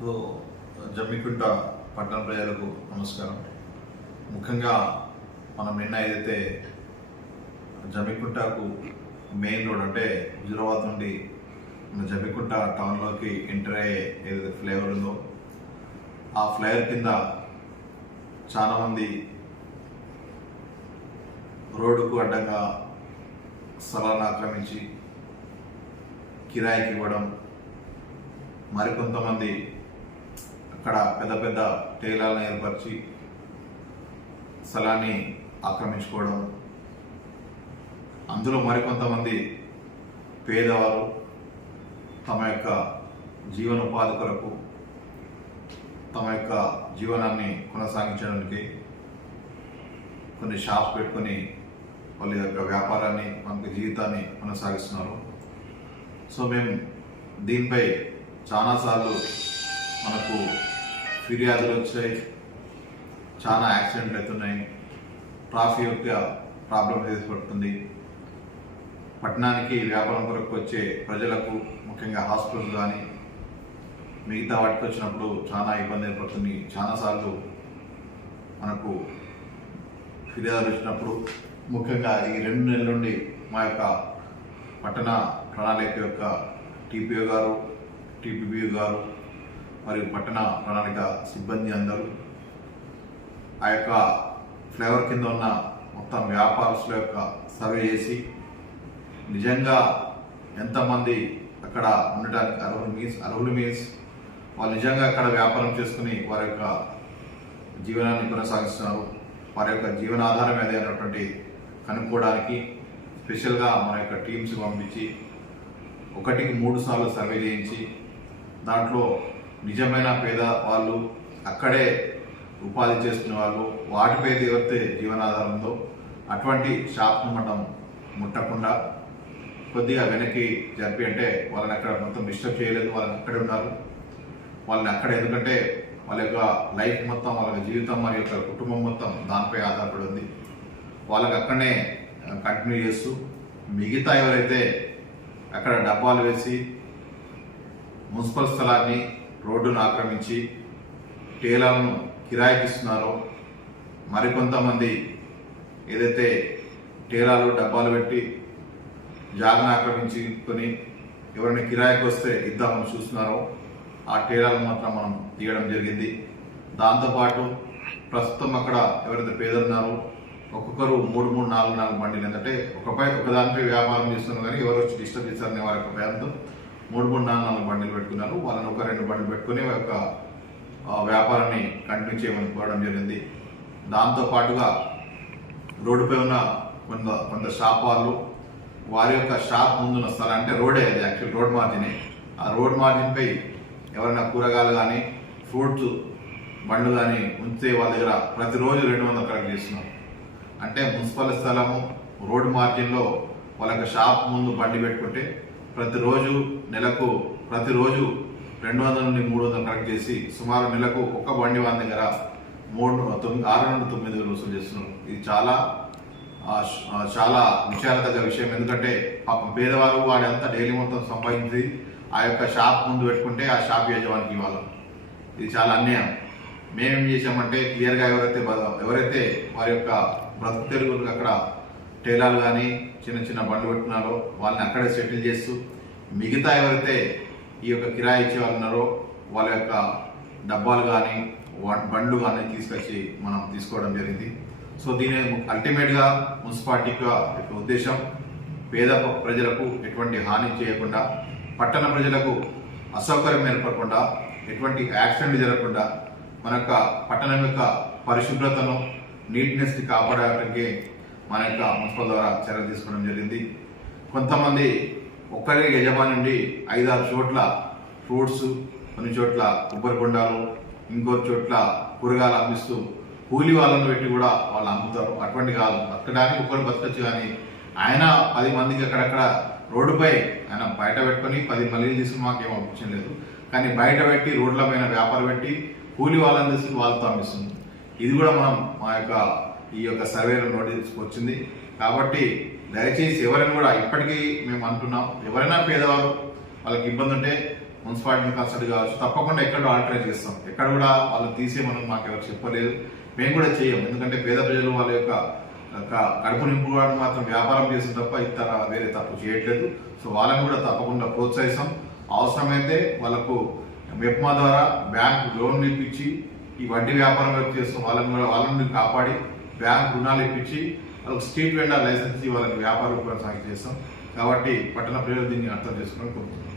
So Jammikunta పట్టణ ప్రజలకు నమస్కారం. ముఖ్యంగా మనం నిన్న ఏదైతే జమ్మికుంటకు మెయిన్ రోడ్ అంటే హుజురాబాద్ నుండి మన జమ్మికుంట టౌన్లోకి ఎంటర్ అయ్యే ఏదైతే ఫ్లేవర్ ఉందో ఆ ఫ్లేవర్ కింద చాలామంది రోడ్డుకు అడ్డంగా స్థలాన్ని ఆక్రమించి కిరాయికి ఇవ్వడం మరికొంతమంది అక్కడ పెద్ద పెద్ద తేలాలను ఏర్పరిచి స్థలాన్ని ఆక్రమించుకోవడం. అందులో మరికొంతమంది పేదవారు తమ యొక్క జీవనోపాధి కొరకు తమ యొక్క జీవనాన్ని కొనసాగించడానికి కొన్ని షాప్స్ పెట్టుకొని వాళ్ళ యొక్క వ్యాపారాన్ని మనకి జీవితాన్ని కొనసాగిస్తున్నారు. సో మేము దీనిపై చాలాసార్లు మనకు ఫిర్యాదులు వచ్చాయి. చాలా యాక్సిడెంట్లు అవుతున్నాయి. ట్రాఫిక్ యొక్క ప్రాబ్లం ఏర్పడుతుంది పట్టణానికి వ్యాపారం కొరకు వచ్చే ప్రజలకు ముఖ్యంగా హాస్పిటల్ కానీ మిగతా వాటికి వచ్చినప్పుడు చాలా ఇబ్బంది ఏర్పడుతుంది. చాలాసార్లు మనకు ఫిర్యాదులు వచ్చినప్పుడు ముఖ్యంగా ఈ రెండు నెలల నుండి మా యొక్క పట్టణ ప్రణాళిక యొక్క టీపీఓ గారు టీపీబీ గారు మరియు పట్టణ ప్రణాళిక సిబ్బంది అందరూ. ఆ యొక్క ఫ్లేవర్ కింద ఉన్న మొత్తం వ్యాపారస్తుల యొక్క సర్వే చేసి నిజంగా ఎంతమంది అక్కడ ఉండటానికి అర్హులు మీన్స్ అర్హులు మీన్స్ వాళ్ళు నిజంగా అక్కడ వ్యాపారం చేసుకుని వారి యొక్క జీవనాన్ని కొనసాగిస్తున్నారు. వారి యొక్క జీవనాధారం ఏది అనేటువంటి కనుక్కోవడానికి స్పెషల్గా మన యొక్క టీమ్స్ పంపించి ఒకటికి మూడు సార్లు సర్వే చేయించి దాంట్లో నిజమైన పేద వాళ్ళు అక్కడే ఉపాధి చేస్తున్న వాళ్ళు వాటిపై ఎవరితే జీవనాధారంతో అటువంటి షాప్ను మనం ముట్టకుండా కొద్దిగా వెనక్కి జరిపి అంటే వాళ్ళని అక్కడ మొత్తం డిస్టర్బ్ చేయలేదు వాళ్ళని అక్కడే ఉన్నారు. వాళ్ళని అక్కడ ఎందుకంటే వాళ్ళ యొక్క లైఫ్ మొత్తం వాళ్ళ జీవితం మరి యొక్క కుటుంబం మొత్తం దానిపై ఆధారపడి ఉంది. వాళ్ళకి అక్కడనే కంటిన్యూ చేస్తూ మిగతా ఎవరైతే అక్కడ డబ్బాలు వేసి మున్సిపల్ స్థలాన్ని రోడ్డును ఆక్రమించి టేలర్లను కిరాయికి ఇస్తున్నారో మరికొంతమంది ఏదైతే టేలాలు డబ్బాలు పెట్టి జాగను ఆక్రమించుకొని ఎవరైనా కిరాయికి వస్తే ఇద్దామని చూస్తున్నారో ఆ టేలాలను మాత్రం మనం తీయడం జరిగింది. దాంతోపాటు ప్రస్తుతం అక్కడ ఎవరైతే పేదలున్నారో ఒక్కొక్కరు మూడు మూడు నాలుగు నాలుగు బండిలు. ఏంటంటే ఒకపై ఒకదానిపై వ్యాపారం చేస్తున్నారు కానీ ఎవరు వచ్చి డిస్టర్బ్ చేస్తారనే వారి యొక్క భయంతో మూడు మూడు నాలుగు నాలుగు బండిలు పెట్టుకున్నారు వాళ్ళని ఒక రెండు బండ్లు పెట్టుకుని ఒక వ్యాపారాన్ని కంటిన్యూ చేయమని కోరడం జరిగింది. దాంతో పాటుగా రోడ్డుపై ఉన్న కొంత కొంత షాప్ వాళ్ళు వారి యొక్క షాప్ ముందున్న స్థలం అంటే రోడే అది యాక్చువల్ రోడ్ మార్జినే. ఆ రోడ్ మార్జిన్పై ఎవరైనా కూరగాయలు కానీ ఫ్రూట్స్ బండ్లు కానీ ఉంచితే వాళ్ళ దగ్గర ప్రతిరోజు రెండు వందలు కలెక్ట్ చేస్తున్నాం. అంటే మున్సిపల్ స్థలము రోడ్ మార్జిన్లో వాళ్ళ యొక్క షాప్ ముందు బండి పెట్టుకుంటే ప్రతిరోజు నెలకు ప్రతిరోజు రెండు వందల నుండి మూడు వందలు కలెక్ట్ చేసి సుమారు నెలకు ఒక బండి వాన్ దగ్గర మూడు తొమ్మిది ఆరు నుండి తొమ్మిది వేలు వసూలు చేస్తున్నాం. ఇది చాలా చాలా విచారదగ్గ విషయం. ఎందుకంటే పాపం పేదవారు వాడు అంతా డైలీ మొత్తం సంపాదించి ఆ యొక్క షాప్ ముందు పెట్టుకుంటే ఆ షాప్ యజమానికి ఇవ్వాలి. ఇది చాలా అన్యాయం. మేమేం చేసామంటే క్లియర్గా ఎవరైతే ఎవరైతే వారి యొక్క బ్రతుకు తెరుగులకు అక్కడ టేలాలు కానీ చిన్న చిన్న బండ్లు పెట్టున్నారో వాళ్ళని అక్కడే సెటిల్ చేస్తూ మిగతా ఎవరైతే ఈ యొక్క కిరాయి ఇచ్చే వాళ్ళు ఉన్నారో వాళ్ళ యొక్క డబ్బాలు కానీ బండ్లు కానీ తీసుకొచ్చి మనం తీసుకోవడం జరిగింది. సో దీని అల్టిమేట్గా మున్సిపాలిటీ యొక్క ఉద్దేశం పేద ప్రజలకు ఎటువంటి హాని చేయకుండా పట్టణ ప్రజలకు అసౌకర్యం ఏర్పడకుండా ఎటువంటి యాక్సిడెంట్ జరగకుండా మన యొక్క పట్టణం యొక్క పరిశుభ్రతను నీట్నెస్ని కాపాడడానికి మన యొక్క మున్సిపల్ ద్వారా చర్య తీసుకోవడం జరిగింది. కొంతమంది ఒక్కరి యజమాని నుండి ఐదారు చోట్ల ఫ్రూట్స్ కొన్ని చోట్ల కొబ్బరి బొండాలు ఇంకో చోట్ల కూరగాయలు అమ్మిస్తూ కూలి వాళ్ళని పెట్టి కూడా వాళ్ళు అమ్ముతారు. అటువంటి కాదు. బతకడానికి ఒకరు బతకచ్చు కానీ ఆయన పది మందికి అక్కడక్కడ రోడ్డుపై ఆయన బయట పెట్టుకొని పది మళ్ళీ తీసుకుని మాకేం అనిపించడం లేదు. కానీ బయట పెట్టి రోడ్ల పైన వ్యాపారం పెట్టి కూలి వాళ్ళని తీసుకుని వాళ్ళతో అమ్మిస్తుంది ఇది కూడా మనం మా యొక్క ఈ యొక్క సర్వేలో నోటీస్ వచ్చింది. కాబట్టి దయచేసి ఎవరైనా కూడా ఇప్పటికీ మేము అంటున్నాం ఎవరైనా పేదవారు వాళ్ళకి ఇబ్బంది ఉంటే మున్సిపాలిటీ కన్సల్ట్ కావచ్చు తప్పకుండా ఎక్కడ ఆల్టరేట్ చేస్తాం. ఎక్కడ కూడా వాళ్ళని తీసేయమని మాకు ఎవరు చెప్పలేదు. మేము కూడా చేయం ఎందుకంటే పేద ప్రజలు వాళ్ళ యొక్క కడుపు నింపుకోవడం మాత్రం వ్యాపారం చేసిన తప్ప ఇతర వేరే తప్పు చేయట్లేదు. సో వాళ్ళని కూడా తప్పకుండా ప్రోత్సహిస్తాం. అవసరమైతే వాళ్ళకు మెప్మా ద్వారా బ్యాంక్ లోన్లు ఇప్పించి ఈ వడ్డీ వ్యాపారం వైపు చేస్తాం. వాళ్ళని కూడా వాళ్ళని కాపాడి బ్యాంక్ రుణాలు ఇప్పించి వాళ్ళకి స్ట్రీట్ వెండర్ లైసెన్స్ ఇవ్వాలని వాళ్ళకి వ్యాపారం కొనసాగి చేస్తాం కాబట్టి పట్టణ ప్రజలు దీన్ని అర్థం చేసుకోవడం కోరుతున్నాం